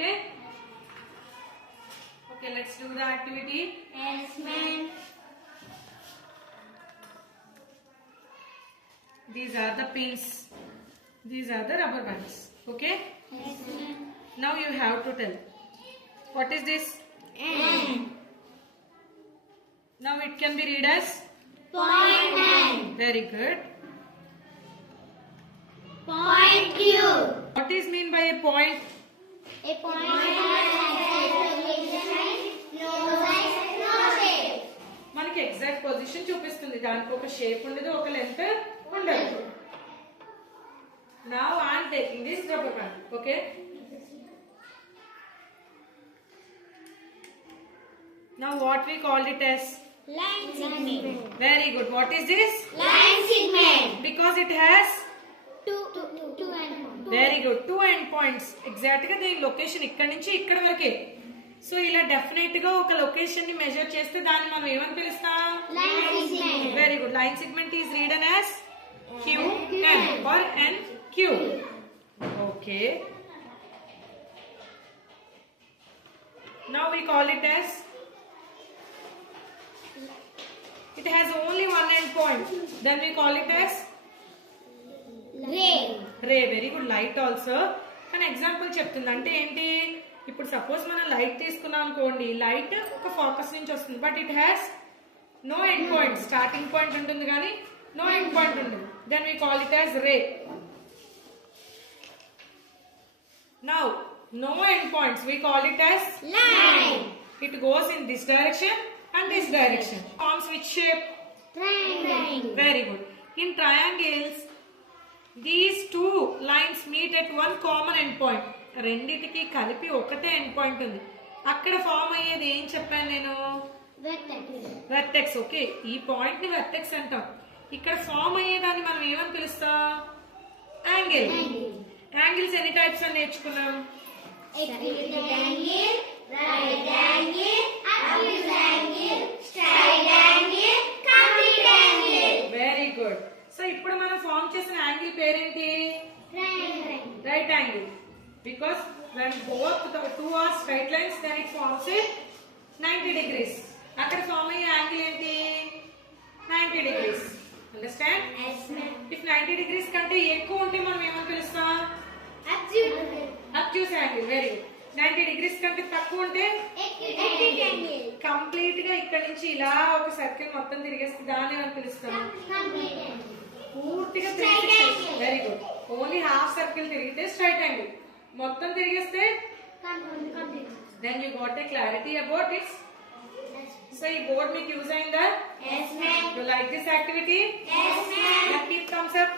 Okay. Okay, let's do the activity. Yes, ma'am. These are the pins. These are the rubber bands. Okay. Yes, ma'am. Now you have to tell. What is this? N. Now it can be read as? Point N. Very good. Point Q. What is mean by a point? A point has no size, no shape. మనకి exact position చూపిస్తుంది. దానికి ఒక shape ఉండదు, ఒక length ఉండదు. Now I am taking this rubber band. Okay. Now what we called it as? Line segment. Very good. What is this? Line segment. Because it has? Two end points. Very good. 2 end points. Exact గా దీని location ఇక్కడ నుంచి ఇక్కడ వరకే. So ఇలా definite గా ఒక location ని మెజర్ చేస్తే దాన్ని మనం ఏమని పిలుస్తాం? Line segment. Very good. Line segment is written as QN or NQ. Okay. Now we call it as? It has only one end point. Then we call it as? Ray. Ray. Very good. Light also. An example చెప్తుంది అంటే ఏంటి? ఇప్పుడు suppose మనం light తీసుకున్నాం అనుకోండి, light ఒక focus నుంచి వస్తుంది, but it has no end point. Starting point ఉంటుంది కానీ నో ఎండ్ పాయింట్ ఉంటుంది. Then we call it as ray. Now no end points we call it as Line. It goes in this direction and this direction. Forms which shape? Triangle. Very good. In triangles, these two lines meet at one common end point. రెండిటికి కలిపి ఒకటే end point ఉంది. అక్కడ form అయ్యేది ఏం చెప్పాను నేను? Vertex. Okay, ఈ పాయింట్ ని వెర్టెక్స్ అంటాం. ఇక్కడ ఫామ్ అయ్యేదాన్ని మనం ఏమని పిలుస్తాం? యాంగిల్. యాంగిల్స్ ఎన్ని టైప్స్ అని నేర్చుకున్నాం? Acute angle, right angle, obtuse angle, straight angle, complete angle. Very good. So ఇప్పుడు మనం ఫామ్ చేసిన యాంగిల్ పేరేంటి? Triangle. Right angle. Because when both the two are straight lines, then it forms a 90 degrees. అక్కడ form అయ్యే angle ఏంటి? 90 degrees. Understand? Yes, ma'am. If 90 degrees కంటే ఎక్కువ ఉంటే మనం ఏమని పిలుస్తాం? Obtuse angle. Very good. 90 degrees కంటే తక్కువ ఉంటే Acute angle. కంప్లీట్ గా ఇక్కడ నుంచి ఇలా ఒక సర్కిల్ మొత్తం తిరిగేస్తే దాన్ని ఏమని పిలుస్తాం? Complete angle. పూర్తిగా Straight angle. Very good. Only half circle తిరిగితే స్ట్రైట్ యాంగిల్, మొత్తం తిరిగేస్తే Complete. then you got a clarity about it. So you board make use in that. Yes, ma'am. You like this activity? Yes, ma'am. Then keep thumbs up.